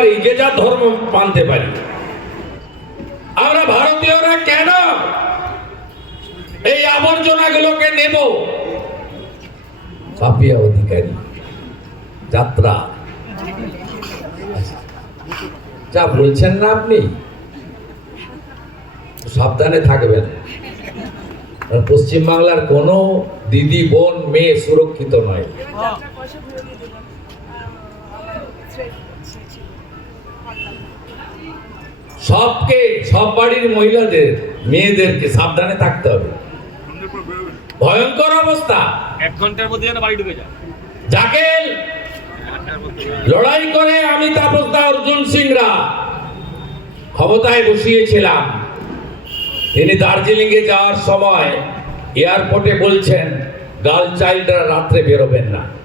পারি, যে যা ধর্ম মানতে পারি। আমরা ভারতীয়রা কেন এই আবর্জনাগুলোকে নেব? পাপিয়া অধিকারী, যাত্রা। যা বলছেন না আপনি, সাবধানে থাকবেন। পশ্চিম বাংলার কোনো দিদি, বোন, মেয়ে সুরক্ষিত নয়। সবকে সব বাড়ির মহিলাদের মেয়েদেরকে সাবধানে থাকতে হবে। ভয়ঙ্কর অবস্থা। এক ঘণ্টার মধ্যে যেন বাড়ি ঢুকে যায়। যাকে লড়াই করে আমি তাপসদা অর্জুন সিংরা। ক্ষমতায় বসিয়েছিলাম। তিনি দার্জিলিং এ যাওয়ার সময় এয়ারপোর্টে বলছেন গার্ল চাইল্ডরা রাত্রে বেরোবেন না।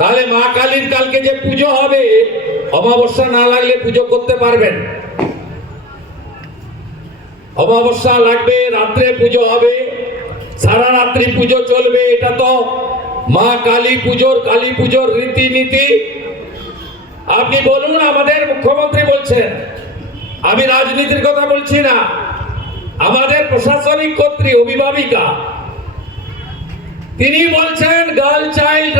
তাহলে মা কালীর কালকে যে পুজো হবে, অমাবস্যা না লাগলে পুজো করতে পারবেন। অমাবস্যা লাগবে, রাত্রে পুজো হবে, সারা রাত্রি পুজো চলবে, এটা তো মা কালী পুজোর কালী পুজোর রীতিনীতি। আপনি বলুন, আমাদের মুখ্যমন্ত্রী বলছেন, আমি রাজনীতির কথা বলছি না, আমাদের প্রশাসনিক কর্ত্রী, অভিভাবিকা, তিনি বলছেন গার্ল চাইল্ড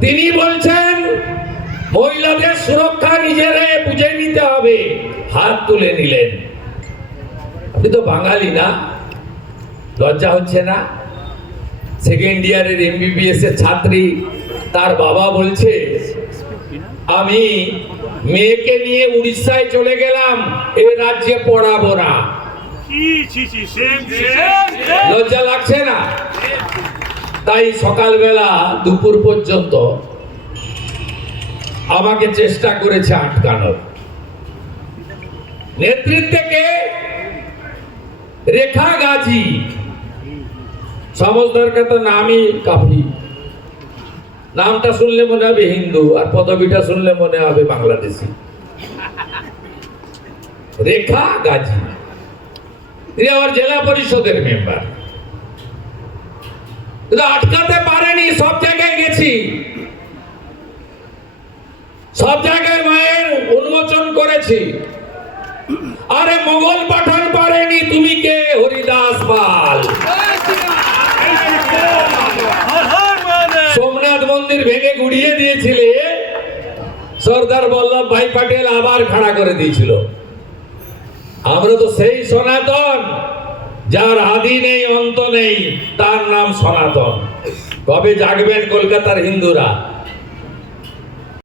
তিনি বলছেন মহিলাদের সুরক্ষা নিজেরে বুঝে নিতে হবে। হাত তুলে নিলেন। আপনি তো বাঙালি না? লজ্জা হচ্ছে না? সেকেন্ড ইয়ারের এমবিবিএস এর ছাত্রী তার বাবা বলছে আমি মেয়েকে নিয়ে উড়িষ্যায় চলে গেলাম এ রাজ্যে পড়াবো না। লজ্জা লাগছে না? তাই সকালবেলা দুপুর পর্যন্ত আমাকে চেষ্টা করেছে আটকানোর। নেতৃত্বে রেখা গাজী। সমজদারকে তো নামই কাফি। নামটা শুনলে মনে হবে হিন্দু, আর পদবিটা শুনলে মনে হবে বাংলাদেশি। রেখা গাজী। তিনি আমার জেলা পরিষদের মেম্বার। আটকাতে পারেনি, সব জায়গায় গেছি। সব জায়গায় মায়ের উন্মোচন করেছি। আরে মোগল পাঠান পারেনি, তুমি কে? হরিদাস পাল। সোমনাথ মন্দির ভেঙে গুড়িয়ে দিয়েছিলে। সর্দার বল্লভ ভাই পাটেল আবার খাড়া করে দিয়েছিল। আমরা তো সেই সনাতন। যার আদি নেই অন্ত নেই তার নাম সনাতন। কবে জাগবেন কলকাতার হিন্দুরা?